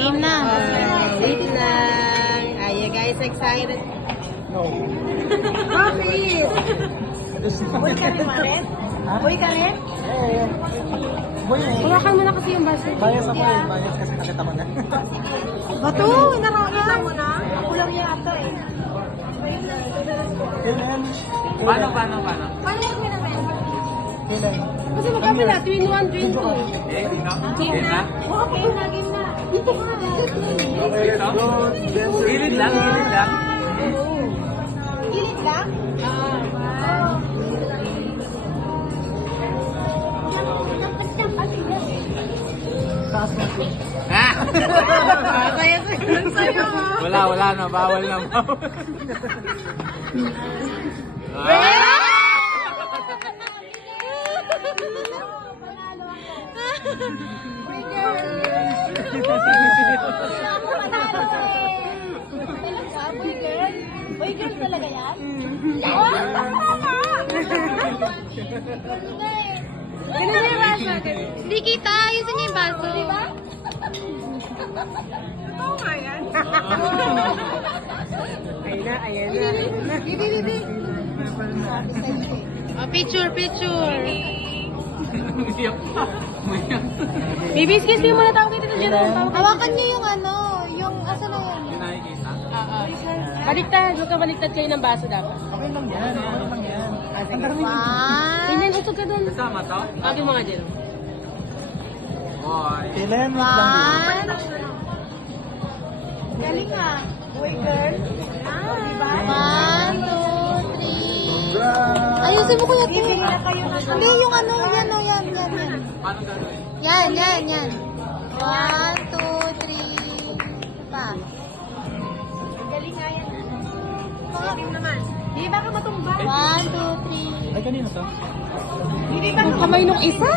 Game na. Wait lang. Are you guys excited? No. Coffee! Uy ka rin, Maret? Uy ka rin? Oo. Boy, Hawakan mo na kasi yung baso. bias ako eh. Bias kasi nakita ko na. Bato, nakakita mo na? Ako lang yata eh. Kailan? Paano? Paano mo naman? Kailan? Kasi magkabila, twin 1, twin 2. Game na? Game na? Oo, game na, game na. Dito ka. Okay, let's go. Gilid lang, gilid lang. Gilid lang? Taas mo. Ah! Sa'yo. Wala na. Bawal na. Boy girl talaga yan? Ganun yung baso. Hindi kita. Ayusin niyo yung baso. Di ba? Oo nga yan. Ayan na. Bibi. Picture. Bibi, excuse me muna. Tawag kita dyan. Hawakan niyo yung yung asa na yan. Hindi nakikita. Baliktad. Huwag ka baliktad kayo ng baso dapat. Okay lang yan. Okay lang yan. Ang dami. Tingnan, utog ka dun. Kasama to? Tawagin mo nga dyan. Boy. Kailan? Wait lang din. Galing nga. Boy, girl. Diba? 1, 2, 3. Ayusin mo kuya. Hindi yung yan. Paano gagawin? Yan. 1, 2, 3. Pa. Galing nga yan. Galing naman. Di ba ka matumba? 1, 2, 3. Ay, kanina to? Ang kamay nung isa.